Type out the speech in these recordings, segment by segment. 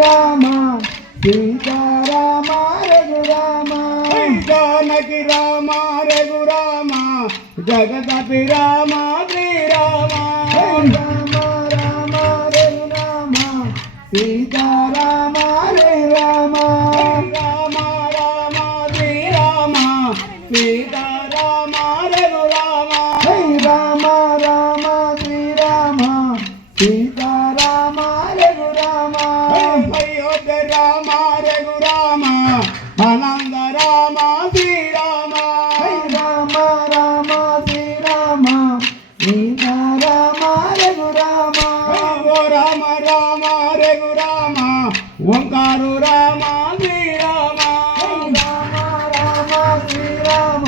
రామ సీతారామ రఘురామ జానకి రామ రఘురామ జగదపి రామ శ్రీరామ రామ రామ రఘురామ సీతారామ రఘురామ రామ రామ శ్రీరామ సీతారామ రఘురామ రామ రామ శ్రీరామ సీతారామ రఘురామ అయోధ్య రామ రఘురామ ఆనంద రామ శ్రీరామ రామ రామ శ్రీరామ సీతారామ రఘురామ ఓ రామ రామ రఘురామ ఓంకారు రామ శ్రీరామ రామ రామ శ్రీరామ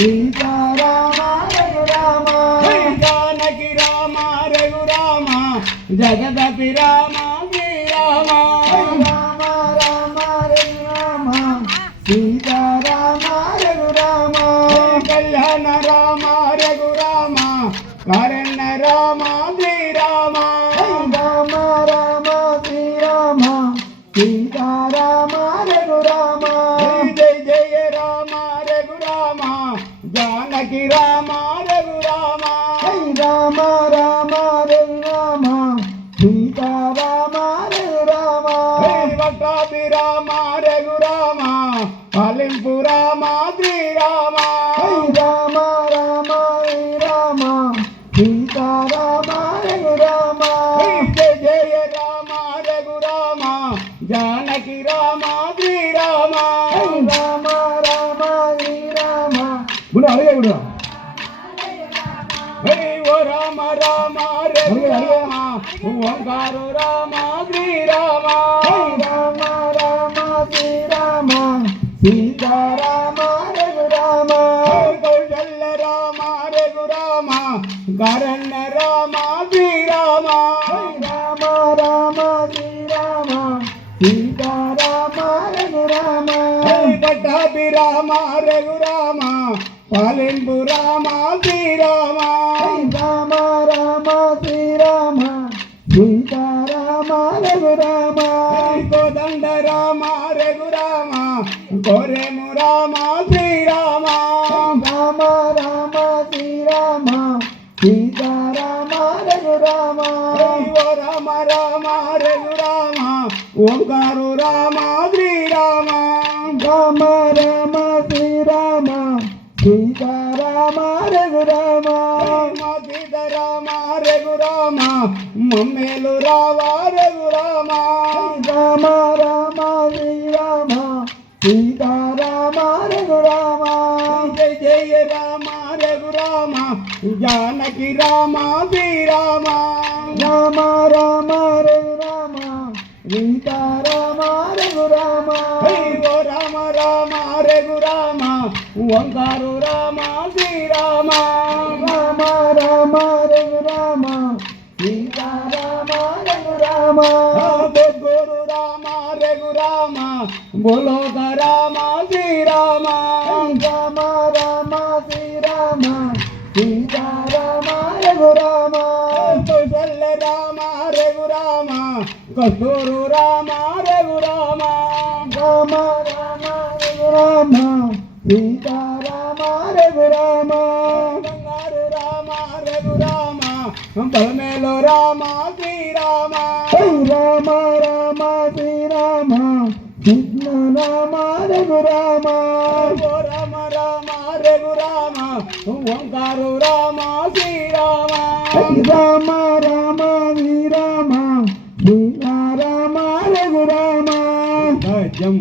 సీతారామ రఘురామ జానకి రామ రఘురామ జగదపి రామ శ్రీరామ రామ రామ రఘురామ సీతారామ రఘురామ కళ్యాణ రామ రఘురామ కరణ్య రామ శ్రీరామ రామ రామ శ్రీరామ సీతారామ రఘురామ జయ జయ రామ రఘురామ జానకి రామ రఘురామ రామ రామ రఘురామ సీతారామ రఘురామ వటాపి రామ రఘురామ పాలింపు రామ శ్రీరామ రామ రామ రామ సీతారామ రఘురామ జయ జయ రామ రఘురామ జానకి రామ శ్రీరామ రామ రామ శ్రీరామ గుడు అలాగే గుడు ఓ రామ రామ రఘురామ ఓంకారు రామ శ్రీరామ రామ రామ శ్రీరామ సీతారామ రఘురామ కౌశల్య రామ రఘురామ కరణ్య రామ శ్రీరామ రామ రామ శ్రీరామ సీతారామ రఘురామ పట్టాభి రామ రఘురామ పాలింపు రామ శ్రీరామ రామ రామ శ్రీరామ సీతారామ రఘురామ కోదండ రామ రఘురామ కోరేము రామ శ్రీరామ రామ రామ శ్రీరామ సీతారామ రఘురామ ఓ రామ రామ రఘురామ ఓంకారు రామ శ్రీరామ రామ రామ శ్రీరామ సీతారామ రఘురామ మతిద రామ రఘురామ మమ్మేలు రావ రఘురామ రామ రామ శ్రీరామ సీతారామ రఘురామ జయ జయ రామ రఘురామ జానకి రామ శ్రీరామ రామ రామ రఘురామ సీతారామ రఘురామ ఓ రామ రామ రఘురామ ఓంకారు రామ శ్రీరామ రామ రామ రఘురామ సీతారామ రఘురామ గురు రామ రఘురామ బోలోక రామ శ్రీరామ రామ రామ శ్రీరామ సీతారామ రఘురామ కౌశల్య రామ రఘురామ కస్తూరు రామ రఘురామ రామ రామ రఘురామ సీతారామ రఘురామ బంగారు రామ రఘురామ పలమేలు రామ శ్రీరామ రామ రామ శ్రీరామ కృష్ణ రామ రఘురామ ఓ రామ రామ రఘురామ ఓంకారు రామ శ్రీరామ రామ రామ శ్రీరామ సీతారామ రఘురామ జం